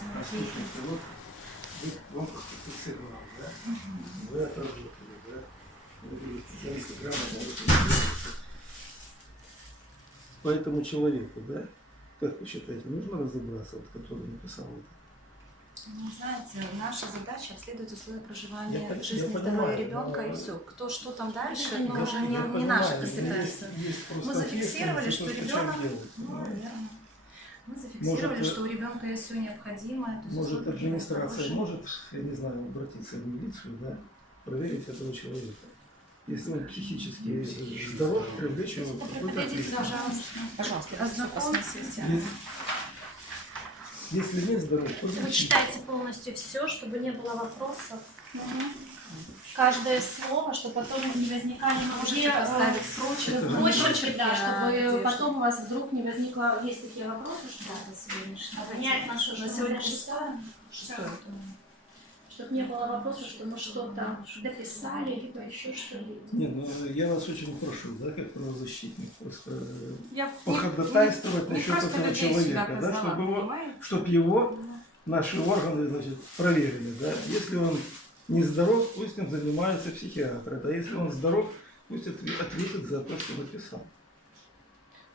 А слушайте, вот вам фотофицировал, да? Вы отработали, да? Вы были специалисты грамотно, по этому человеку, да? Как вы считаете, нужно разобраться, вот, который написал это? Ну, знаете, наша задача обследовать условия проживания, Я жизни, понимаю, здоровья ребенка но- и все. Кто что там дальше, Я это уже не понимаю, наша но компетенция. есть Мы просто зафиксировали, ответственность за что то, что ребенок. человек делает, Ну, понимаете? наверное. Мы зафиксировали, Может, что у ребенка есть все необходимое. То есть Может, условия администрация проживания может, я не знаю, обратиться в милицию, да, проверить этого человека. Если он психически здоров, привлечь его в какую-то Приходите, ответственность. пожалуйста, ознакомьтесь. Если нет здоров, то Вы зачем? читайте полностью все, чтобы не было вопросов. Каждое слово, чтобы потом не возникали Можете поставить строчек. прочерки, да, чтобы где потом у вас вдруг не возникло, есть такие вопросы, что на сегодняшний понять нашу На сегодня шестое, шестое. чтобы не было вопросов, что мы что-то дописали, либо еще что-нибудь. Не, ну я вас очень прошу, да, как правозащитник, просто Я походатайствовать не насчет просто этого людей сюда человека, да, позвала, чтобы его наши органы, значит, проверили, да. Если он не здоров, пусть им занимается психиатр, а если он здоров, пусть ответит за то, что написал.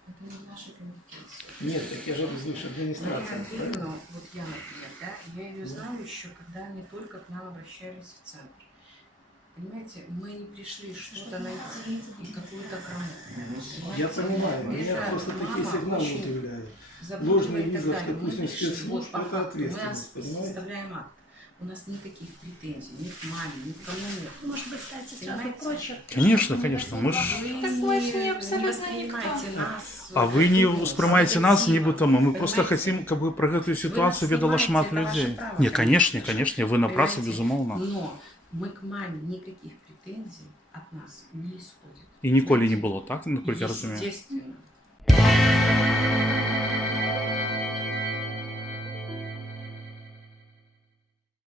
Это не наша компетенция. Нет, так я же выше администрация. Мария Андреевна, вот я, например, да, я ее знаю еще, когда они только к нам обращались в центр. Понимаете, мы не пришли что-то найти и какую-то краму. Я понимаю, меня Это просто такие мама сигналы очень удивляют. заботливая Ложный и так вызов, далее. допустим, Мы пришли спецслужб, по это факту. Мы ответственность, понимаете? составляем акт. У нас никаких претензий ни к маме, ни к кому нет. Может быть, кстати, сразу Понимаете? прочерк. Конечно, конечно. Мы ж... Так мы ж не не абсолютно воспринимайте никто. нас. А вы не воспринимаете нас нібито ми. Ми просто Понимаете? хотим, как бы, про эту ситуацию ведала шмат снимаете, это ваше людей. право, Не, конечно, конечно. конечно, вы на праці, Понимаете? безумовно. Но мы к маме никаких претензий от нас не исходит. І ніколи не було, так? Наскільки я розумію. Естественно.